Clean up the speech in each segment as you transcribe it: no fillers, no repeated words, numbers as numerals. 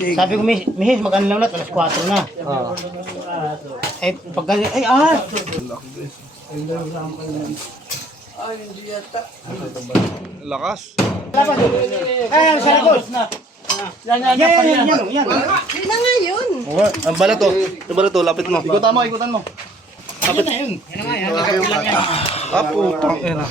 Sabi ko, Mihis, mag-ano lang ulit, alas 4 na. Eh, pagka, ay, Ay, hindi yata. Lakas. Ay, sa likod. Yan. Yun na nga yun. Ang balat to. Ang balat to, lapit mo. Ikutan mo. Lapit na yun. Yan na nga, yan. Ah, putang ina.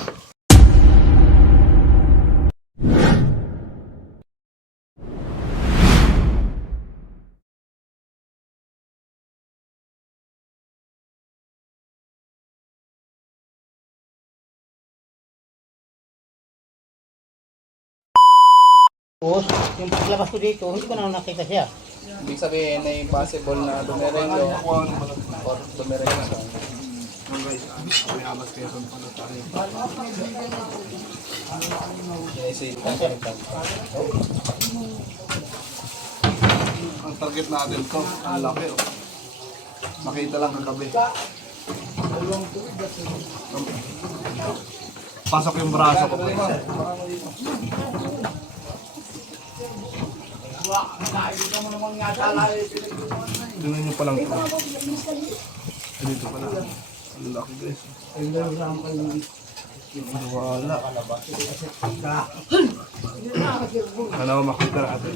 Tapos, yung paglabas ko dito, hindi ko na nakita siya. Ibig sabihin ay possible na dumiretso or dumiretso. Ang target natin to, ang laki oh. Makita lang kagabi. Pasok yung braso ko. Tingnan nyo pa lang ito. Dito pala. Ang laki guys. Wala. Sana ko makita natin.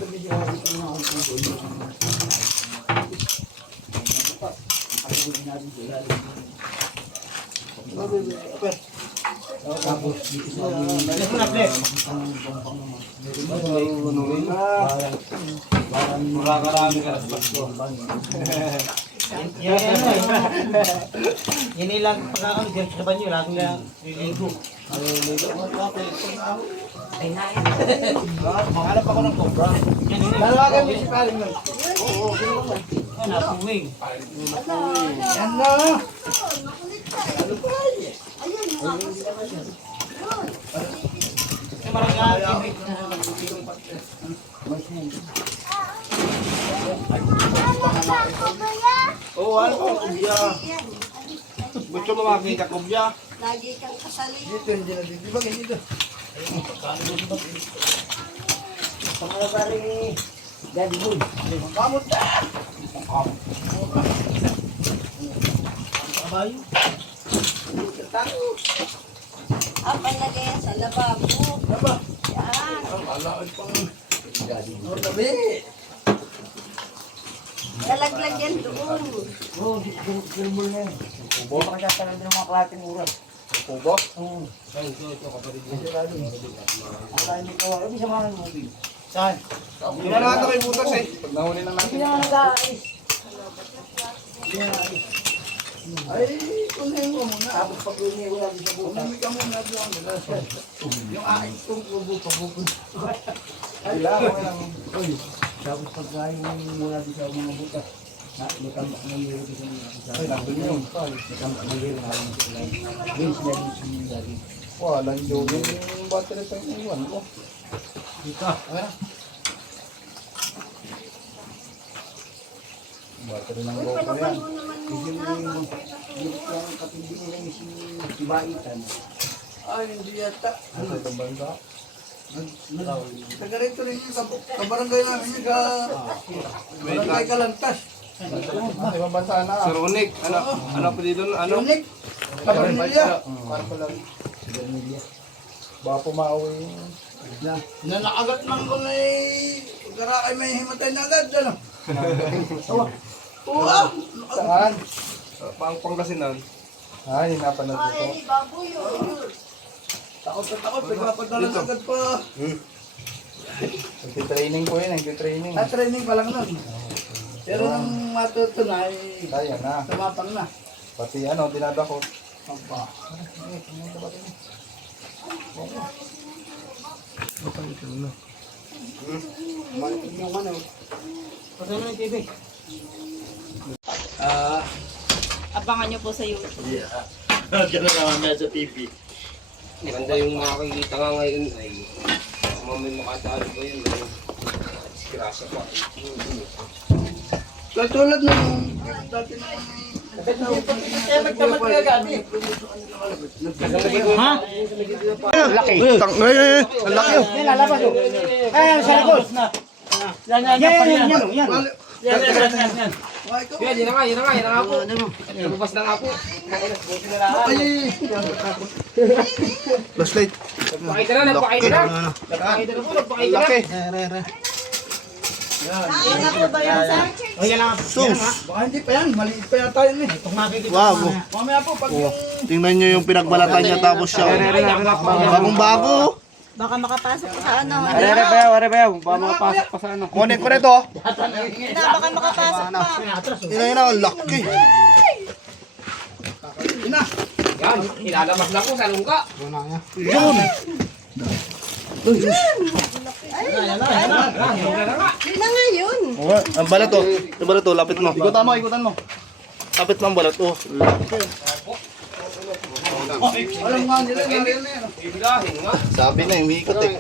Yan ilang pagkakang dyan sa banyo, laging lang liligo. Hanap ako ng cobra. Lalagan mo si Paring nun. Yan, napuwing. Yan na. Oo, ano ko kubya? Gusto mo makita kubya? Lagi kang kasali. Dito, hindi na dito. Di ba ganito? Pangalawa paring Daddy Boy. Kamot na! Kabayo. Ah, palagay yan sa lababo. Diba? Yan. Ang alaad pang... Oh, tabi! Lalaglag yan doon. Oo, gulmul na yun. Hindi pa kasi talaga ng mga klating oras. Kubo? Oo. Ito, kapatid mo. Ang lain nito. Sabi sa mga movie. Saan? Hindi na natin kay butas eh. Pag nahuli na natin. Hindi na nag-aalis. Ay, kunin mo muna. Tapos pag uwi ko lagi sa bukas. Umimik ka muna doon. Yung akin itong kubo. Ay, lang. Tapos pag kain mula din sa mga bukas. Nakambak na yero sa mga bukas. Ay, nandun yun. Nakambak na yero. Beans na din sa mga lagi. Walang jogging yung battery sa iwan ko. Dito. Ayan. Battery ng Uy, GoPro yan. palaban mo naman muna. Yung kapindi nila yung si Baitan. Ay, hindi yata. Ano sa itong bansa? Taga rito rin yung kabarangay namin yung barangay Kalantas. Ibang bansa na. Sir Unik, ano pa dito? Ano? Unik. Kabarangay. Paano pala? Baka pumauwi. Na nakagat man ko na ay may himatay na agad. Ano? Oo ah! Saan? Pangasinan. Ah, hinapan na dito. Ay, baboy yun. Takot na takot. Nagpapadala na agad pa. Nag-training po yun. Nag-training. Ah, training pa lang nun. Pero nang matuto na ay kaya na. Tumapang na. Pati ano, dinadakot. Pagpa. Yung ano. Pagka na yung TV. Abangan nyo po sa YouTube. Ganun naman na sa TV. Maganda yung makikita nga ngayon ay may makatalo ba yun? Disgrasya pa. Katulad ng dati na Ha? Laki. Ang laki. Yan, lalabas yun. Ay, sa likod. Yan. Yan na nga po. Lumabas na nga po. Buti na lang. Flashlight. Nagpakita na. Nagpakita na po. Laki. Ano po ba yung sa? Sus. Baka hindi pa yan, maliit pa yata yun eh. Wow. Mamaya po, pag yung... Tingnan nyo yung pinagbalatan niya tapos siya. Bagong bago. Baka makapasok pa sa ano. Kunin ko rito. Baka makapasok pa. Tingnan nyo na, ang laki. Yan. Ilalabas na po sa lungka. Yun. Yun na nga yun. Oh, ang balat oh. Ang balat oh, lapit mo. Ikutan mo. Lapit mo ang balat oh. Alam nga nila, nariyan na yan. Ibigahin nga. Sabi na, umiikot eh.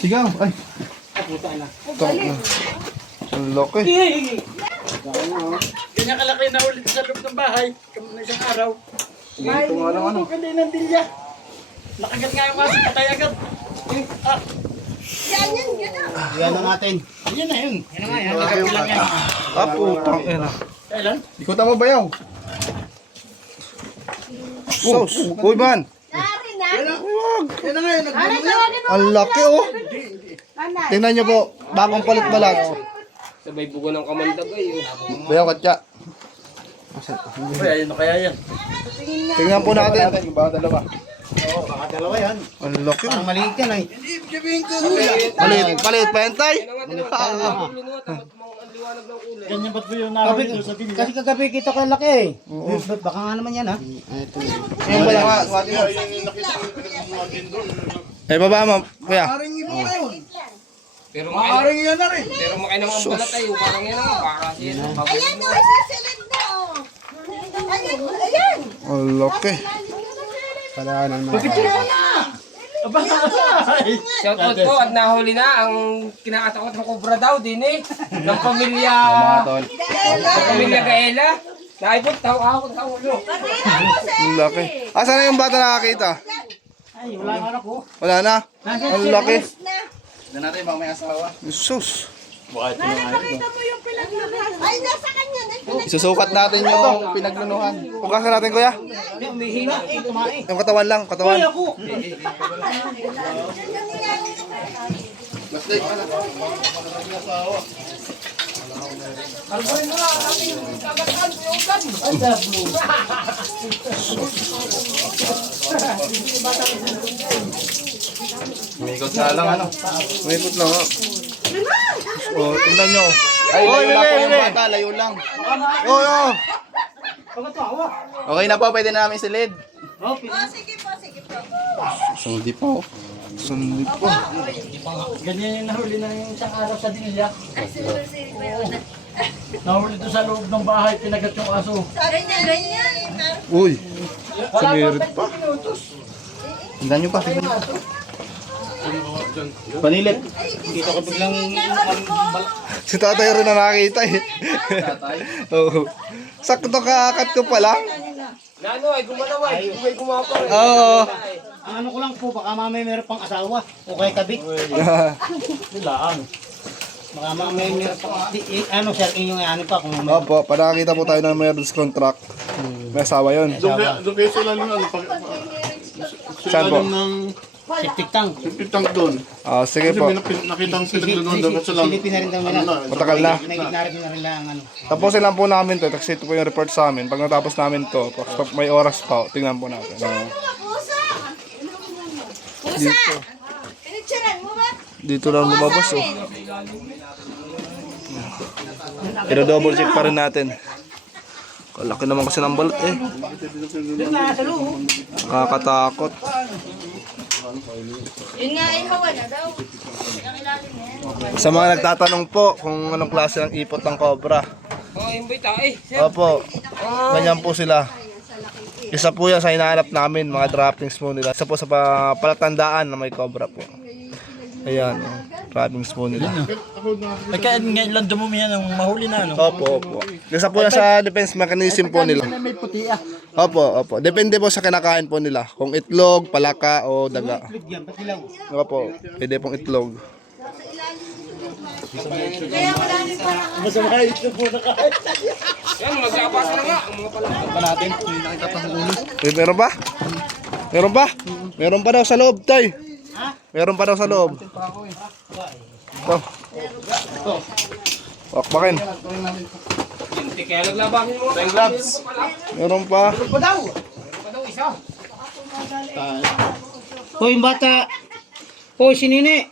Sigaw, ay. Ang laki. Ganyan kalaki na ulit sa loob ng bahay. Ng isang araw. Ito nga lang ano. Kanina ng dilya. Nakagat nga yung aso, patay agad. Yan. Yan na natin. Yan na yun. Yan na nga yan. Nakagat lang yan. Ah, putang ina. Kailan? Ikutan mo bayaw. Sus. Uy man. Nari na. Yan na nga yun, Nari, nagbubuya. tawagin mo. Ang laki oh. Nanay. Tingnan nyo po. Bagong palit balat. Sabay bugo ng kamandagay. Bayaw katya. Uy, ayun na kaya yan. Tingnan po natin. Baka dalawa yan. Ang laki oh. Maliit yan ay. Hindi, sabihin ko. Palit pa yan tay. Ganyan ba't po yung nahuli doon sa dilya? Kasi kagabi kita ko laki eh. Baka nga naman yan ha. Ayun pala nga. Ay baba mo. Kuya. Maring iba na yun. Pero Maring yan na rin. makain naman ang balat tayo. Parang yan naman. Parang yan naman. Ayan o, susunod na o. Ayan. Ang laki. Shoutout po at nahuli na ang kinakatakot ng cobra daw din eh. Ng pamilya. Ng pamilya Gaela. Naipot tao ako sa ulo. Ang laki. Asan na yung bata nakakita? Ay, wala nga ako. Wala na. Ang laki. Yan natin, baka may asawa. Sus. Nakita mo yung pinaglunuhan. Ay, nasa kanya. Isusukat natin yung pinaglunuhan. Pukasan natin kuya. Umihina eh, tumae. Yung katawan lang, katawan. Ay, ako. Umikot na lang ano. Umikot lang oh. Oh, tingnan nyo. Ay, layo lang po yung bata, layo lang. Oh. Okay na po, pwede na namin silid. Sige po. Sundi po. Sundi po. Ganyan yung nahuli na yung isang araw sa dilya. Nahuli doon sa loob ng bahay, pinagat yung aso. Ganyan. Uy, sumirit pa. Tingnan nyo pa, tingnan nyo pa. Panilit. Dito ko biglang Si tatay rin na nakakita eh. Oo. Sakto kakat ko pa lang. Na ano ay gumalaw ay. May gumapa rin. Oo. ang ano ko lang po, baka mamaya meron pang asawa o kaya kabit. Nilaan. Baka mamaya meron pang, ano sir, inyong ano pa kung may Opo, para nakakita po tayo ng marriage contract. May asawa yun. Doon kayo sila ng ano, Saan po? ng septic tank. pitang doon. Ah, sige Kasi po. may nakita ang pinaglunuhan doon kasi lang. Silipin na rin daw nila. Matagal na. Pinagit na rin nila ang ano. Tapusin lang po namin to. Kasi ito po yung report sa amin. Pag natapos namin to, pag may oras pa, tingnan po natin. Pusa! Pinitsuran mo ba? Dito lang lumabas oh. Pero double check pa rin natin. Kalaki naman kasi ng balat eh. Nakakatakot. Yun nga ay hawa na daw. Ang ilalim na yan. Sa mga nagtatanong po kung anong klase ng ipot ng cobra. Oh, yung bita eh. Opo, ganyan po sila. Isa po yan sa hinahanap namin, mga droppings po nila. Isa po sa palatandaan na may cobra po. Ayan, oh. Trappings po nila. Ay, kaya ngayon lang dumumi yan ang mahuli na, no? Opo. Nasa po na sa defense mechanism po nila. May puti ah. Opo. Depende po sa kinakain po nila. Kung itlog, palaka, o daga. Itlog yan, ba't ilaw? Opo, pwede pong itlog. Kaya wala rin pala. Masama itlog po na kahit. Yan, magsabasa na nga. Ang mga palaka. Meron ba? Meron pa? Meron pa daw sa loob, tay. Meron pa daw sa loob. Ito. Bakbakin. Hindi kaya naglabahin mo. Thank labs. Meron pa. Pa daw isa. Hoy, yung bata. Hoy, si Nini.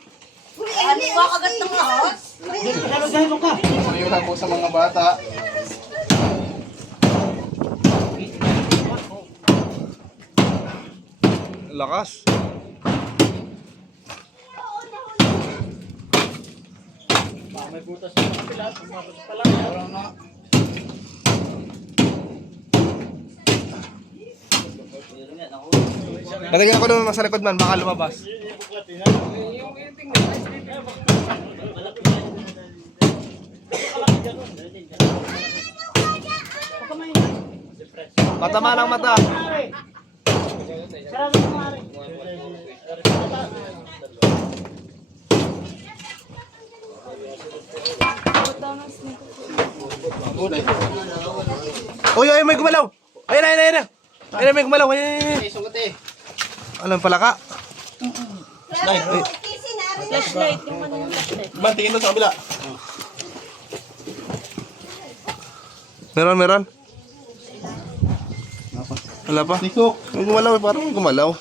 Ano ba kagat ng ahos? Ano ka? Ayun na po sa mga bata. Lakas. Nalagyan ko naman sa likod man, baka lumabas. Matama ng mata. Uy, may gumalaw. Ayun. Ayun, may gumalaw. Ayun. Alam pala ka. Flashlight, yung ano yung flashlight. Tingin doon sa kabila. Meron. Wala pa. May gumalaw, parang may gumalaw.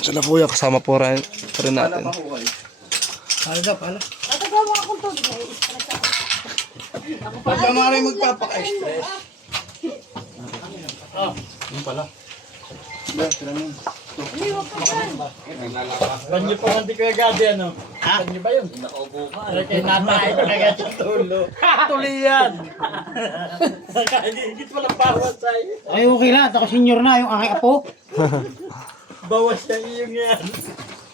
Sila po yung kasama po rin natin. Natagawa akong tubig. Pagka maaaring magpapaka-stress. Banyo pa hindi ko agad yan, no? Banyo ba yun? Nakaupo ka. Kaya natay ko agad yung tulo. Tuloy yan. Hindi pa lang bawas sa'yo. Ay, okay lang. Ako senior na yung aking apo. Bawas na iyong yan.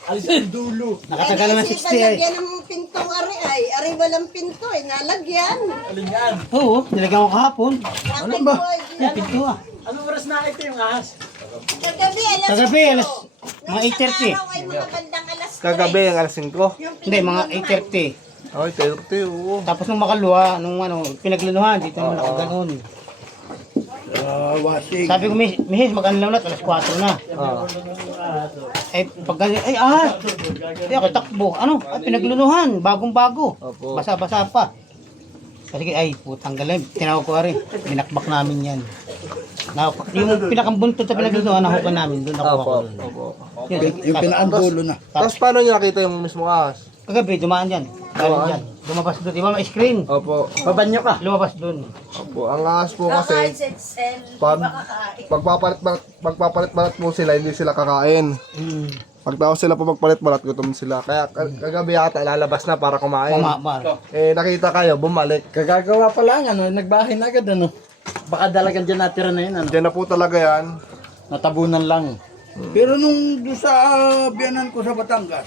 Alis na yung dulo. Nakatagal naman 60 ay. Lagyan ng pintong ari walang pinto eh, nalagyan. Alin yan? Oo, nilagyan ko kahapon. Ano ba? Ay, pinto ah. Anong oras na ito yung ahas? Kagabi, Kagabi, alas mga 8:30. araw ay mga bandang alas 3. Kagabi ang alas 5. Hindi, mga 8:30. Ay, 30, oo. Tapos nung makaluwa, nung pinaglanuhan, dito naman ako ganoon. Wasig. Sabi ko, Mihis, mag-anlaw na, alas 4 na. Eh, pag ganyan, ay, hindi ako takbo. Ano? Ay, pinaglanuhan, bagong-bago. Basa-basa pa. Kasi, ay, putang galing. Tinawag ko rin. Binakbak namin yan. Yung pinakambuntot sa pinaglanuhan, nahukan namin. Doon ako ako. Yung pinakadulo na. Tapos paano nyo nakita yung mismong ahas? Kagabi, dumaan yan. Galing dyan. Lumabas doon. Di ba may screen? Opo. Babanyo ka. Lumabas doon. Opo. Ang ahas po kasi, Excel. pagpapalit-balat po sila, hindi sila kakain. Pagtapos sila po magpalit-balat, gutom sila. Kaya kagabi yata lalabas na para kumain. Pumamar. Eh, nakita kayo, bumalik. Kagagawa pa lang, ano, nagbahay na agad, ano. Baka dalagan dyan natira na yun, ano. Diyan na po talaga yan. Natabunan lang. Pero nung doon sa biyanan ko sa Batangas,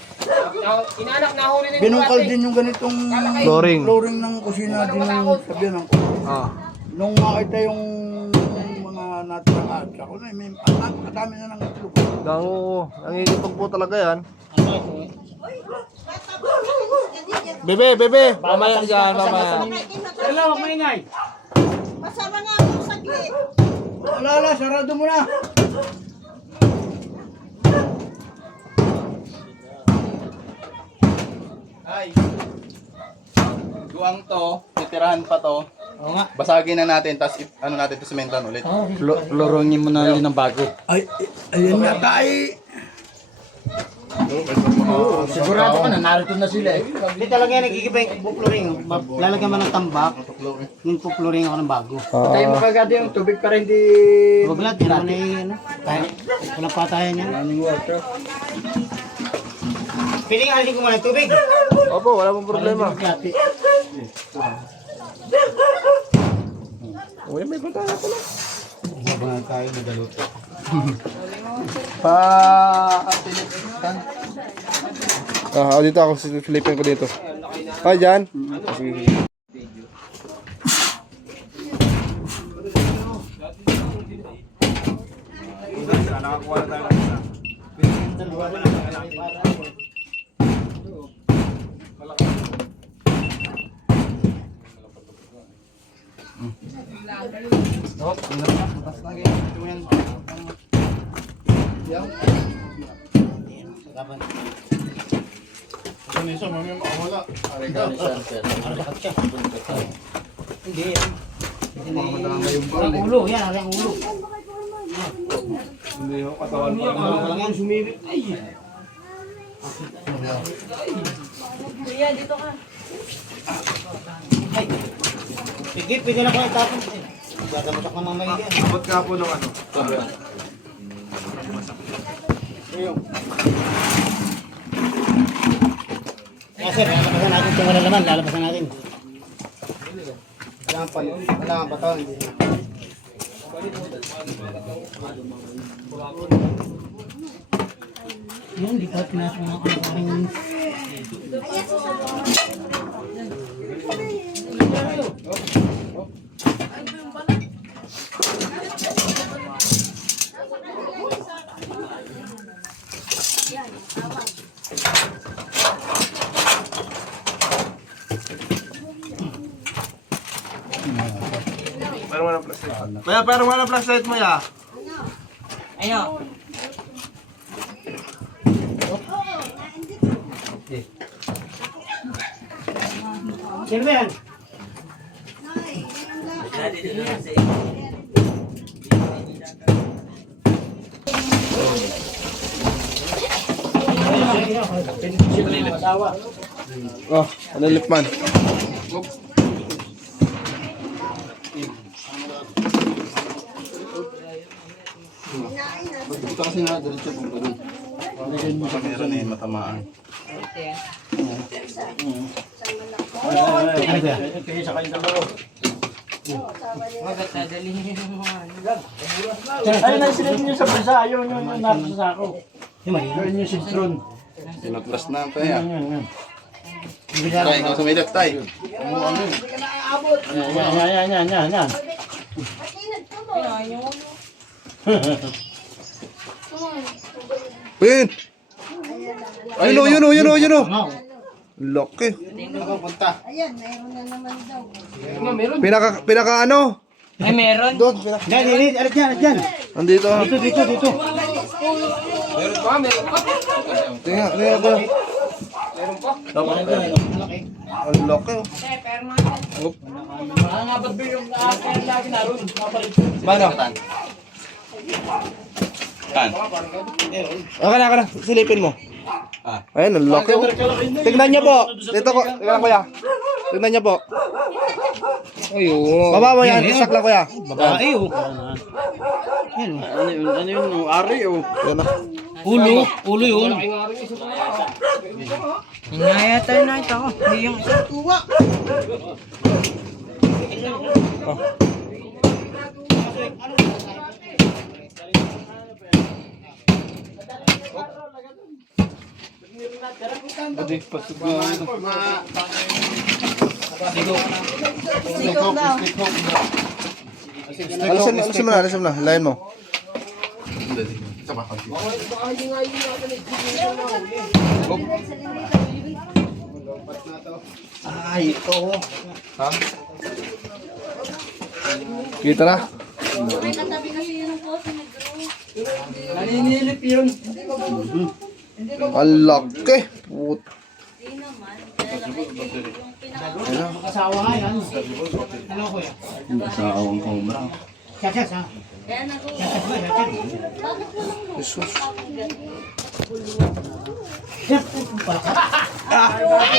Inanak na huli ni binungkal din yung ganitong Flooring. ng kusina din sa biyanan ko. Ah. Nung makita yung mga natirang ahas, ako na, may katami na ng itlog. Nangingitog po talaga yan. Bebe! Mamaya dyan, mamaya. Hello, wag maingay. Masama nga ako saglit. Alala, sarado mo na. Ay. Duwang to, titirahan pa to. Oo nga. Basagin na natin, tapos ano natin, sementan ulit. Lorongin mo na yun ng bago. Ay, ayun na tayo. Sigurado ka na, narito na sila eh. Hindi talaga yan, nagigiba yung pupluring. Lalagyan man ng tambak, yung pupluring ako ng bago. Tayo mo kagad yung tubig para hindi... Huwag lang, tira mo na yung ano. Walang patayan yan. Running water. Piling alisin ko muna yung tubig. Opo, wala pong problema. Uy, may punta na pala. Abangan tayo, nagaluto. Dito ako, silipin ko dito. Dyan. Sige. Ano isa, mami makawala. Hindi yan. Ang ulo, yan, ang ulo. Hindi ho, katawan pa. Lang yan, sumibit. Ay! Kuya, dito ka. Ay! Sige, pwede na ko itapon. Gagamutak ng mamay yan. Abot ka po ng ano. Sir, lalabasan natin kung wala laman, lalabasan natin. Wala ba ito? Hindi na. Yun, di pa pinasok mga kamaring... Pero wala flashlight. Kaya pero wala flashlight mo ya. Ayo. Sino ba yan? Oh, ano lipman? Magpunta kasi na, diretso kung ganun. Kamera na yun, matamaan. Ano ba? Kaya sa kanyang dalawa. Magat na dalhin yung mga ano. Ay, naisilip niyo sa bansa. Yun, nasa sa ako. Yung mali. Yun yung sitron. Sinutlas na pa yan. Yan. Tay, ikaw sumilip, tay. Yan. Win! Yun o. Laki. Ayan, mayroon na naman daw. Pinaka ano? Ay, meron. Doon, Yan, alat dyan. Andito. Dito. Meron pa, meron pa. Tingnan ko. Ang laki oh. Mga ba't ba yung kaya lagi naroon? Paano? Okay na. Silipin mo. Ayun, ang laki oh. Tignan niyo po. Dito ko. Tignan kuya. Tignan niyo po. Ayun. Baba mo yan. Isak lang kuya. Babae oh. Yan oh. Ano yun? Ari oh. Yan oh. Ulo yun. Ingaya tayo na ito. Hindi yung tuwa. Alisin mo na. Layan mo. Ay, ito oh. Kita na. May katabi kasi yun ang poso ni Drew. Naninilip yun. Ang laki. Put. Hindi naman. Kaya lang yung pinaka... Mag-asawa nga yan. Ano ko yan? Masawang cobra. Chachas ha? Kaya naku. Chachas ba? Chachas. Bakit ko lang mo? Jesus. Yan, palaka.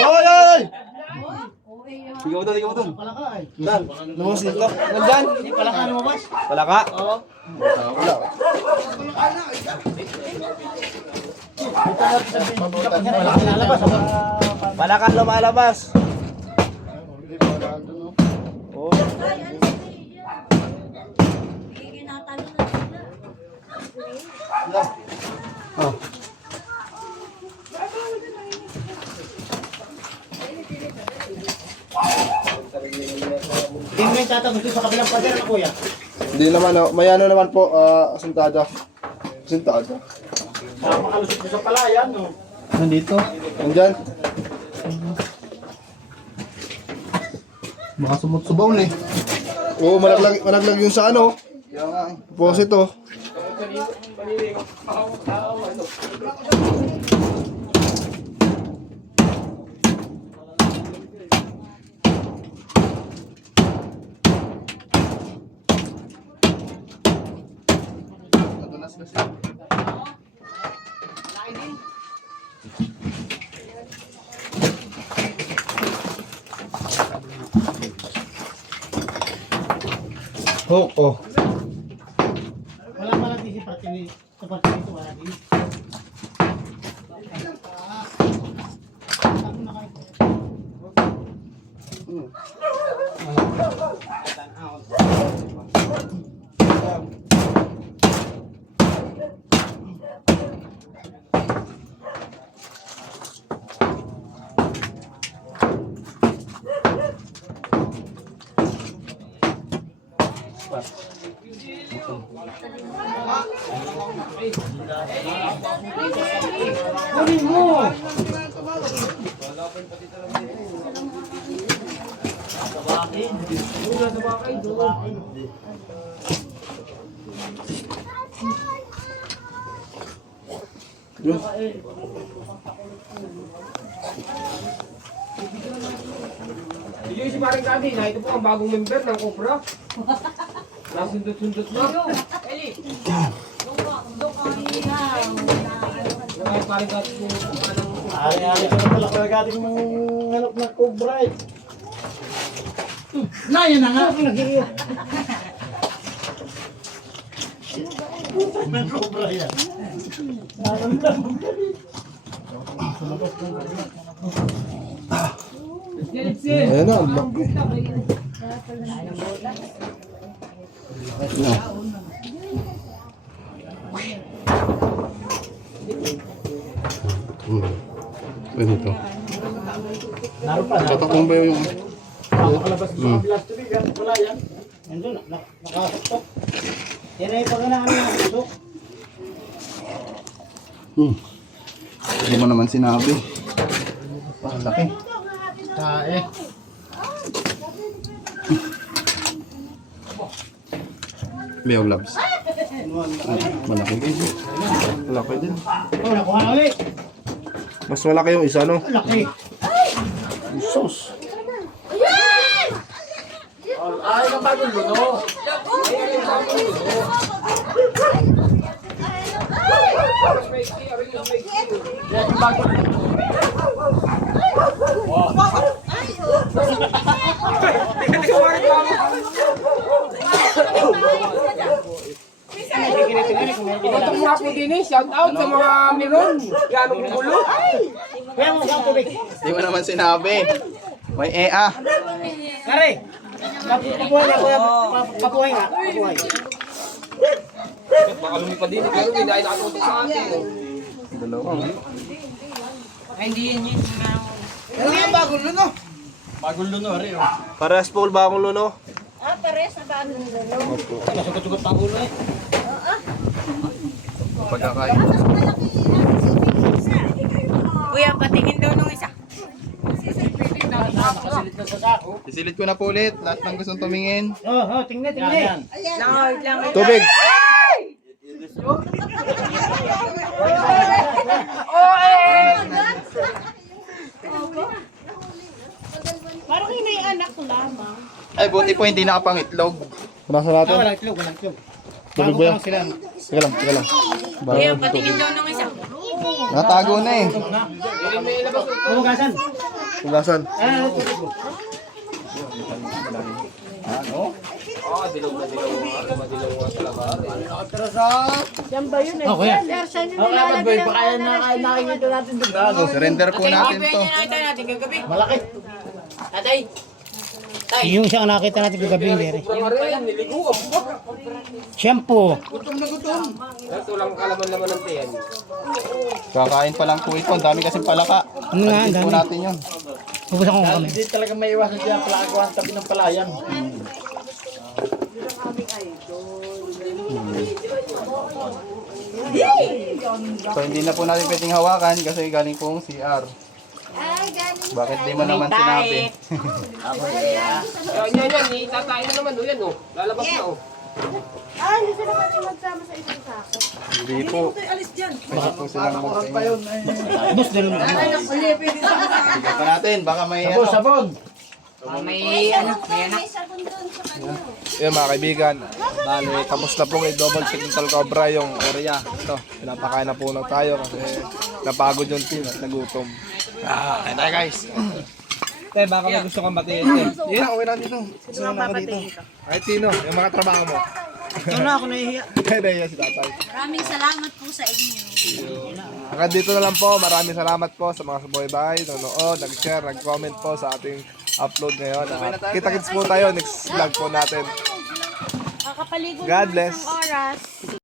Oy! Sigaw doon. Palaka ay. Lumos dito. Nandyan. Hindi, palaka lumabas. Palaka. Palaka lalabas. Palaka lumalabas. Ginatalo na sila. Oh. Hindi mo yung tatapos doon sa kabilang pader na kuya. Hindi naman, oh. May ano naman po, asintada. Asintada. Makalusot mo sa palayan, no? Nandito. Nandyan. Baka sumut-subaw na eh. Oo, malaglag yung sa ano. Deposito. Hook, oh. Wala pala din si parte ni sa parte nito wala din. Kunin mo! Yung si Maring Daddy, na ito po ang bagong member ng Cobra. Nasundot-sundot na. Eli. Yung Maring Daddy po, Ari-ari ka na pala kagating ng hanap na cobra eh. Na, yan na nga. Ng cobra yan. Ayan na, ang laki. Ganito. Naroon pa na. Tatakong ba yung... Makakalabas sa kabilang tubig. Wala yan. Nandun, nakasuktok. Yan ay pag naano yung susok. Hindi mo naman sinabi. Ang laki. Tae. Leo Labs. Malaki din. Malaki din. Oh, nakuha na ulit. Mas malaki yung isa, no? Laki. Sus. ay, ang bagong luno. Itong mga po din eh, shout out sa mga meron. Ganong gulo. Kaya mo sa tubig. Hindi mo naman sinabi. May EA. Kare. Kapuhay nga, kapuhay nga. Kapuhay. Baka lumipad din, pero hindi dahil nakatutok sa atin. Dalawang. Ay, hindi yun yun. Ano yung bagong luno? Bagong luno, Ari. Parehas po ba akong luno? Ah, pares na ba ang lulo? Nasugot-sugot pa ang ulo eh. Pagkakain. Kuya, patingin daw nung isa. Nakasilid na sa sako. Isilit ko na po ulit. Lahat ng gustong tumingin. Oh, tingnan, tingnan. Lang. Tubig. Parang may anak ko lamang. Ay, buti po hindi nakapangitlog. Punasan natin. Walang itlog, walang itlog. Tubig ba yan? Sila. Sige lang, sige lang. Kuya, patingin daw nung isa. Natago na eh. Bumugasan. Punasan. Tubig mo. Yan ba yun? Oh, kuya. Saan yung nilalagay ang Nakikita natin doon. Surrender po natin Kuya, to. yun nakita natin kagabi. Malaki. Tatay. Yung siya ang nakita natin kagabi, Larry. Sobrang rin, niligo. Shampoo. Ito lang kalaman-laman ng tiyan. Kakain pa lang po ito. Ang dami kasing palaka. Ano nga, ang Alisin po dami. natin yun. Pupusan ko kami. Hindi talaga may iwasan siya palaguan tabi ng palayan. So hindi na po natin pwedeng hawakan kasi galing pong CR. Ay, galing. Bakit di mo naman sinabi? Yan, itatay na naman. O yan, o. Lalabas na, o. Ah, hindi sila pati magsama sa isang sako. Hindi po. Bakit po silang magtingin? Bus na rin. Tignan pa natin. Baka may ano. Sabon! May ano, may anak. May sabon doon sa kanya. Yun mga kaibigan. Bale, tapos na pong i-double check ng Cobra yung area. Ito, pinapakain na po na tayo kasi napagod yung team at nagutom. Kain tayo guys. Te, baka may gusto kang batiin, te. Yeah, okay na dito. Gusto na ako dito. Kahit sino, yung mga trabaho mo. Ikaw na ako nahihiya. Kaya si tatay. Maraming salamat po sa inyo. Hanggang dito na lang po. Maraming salamat po sa mga subaybay, nanonood, nag-share, nag-comment po sa ating upload ngayon. Kita-kits po tayo next vlog po natin. Kakapaligo God ng bless. isang oras.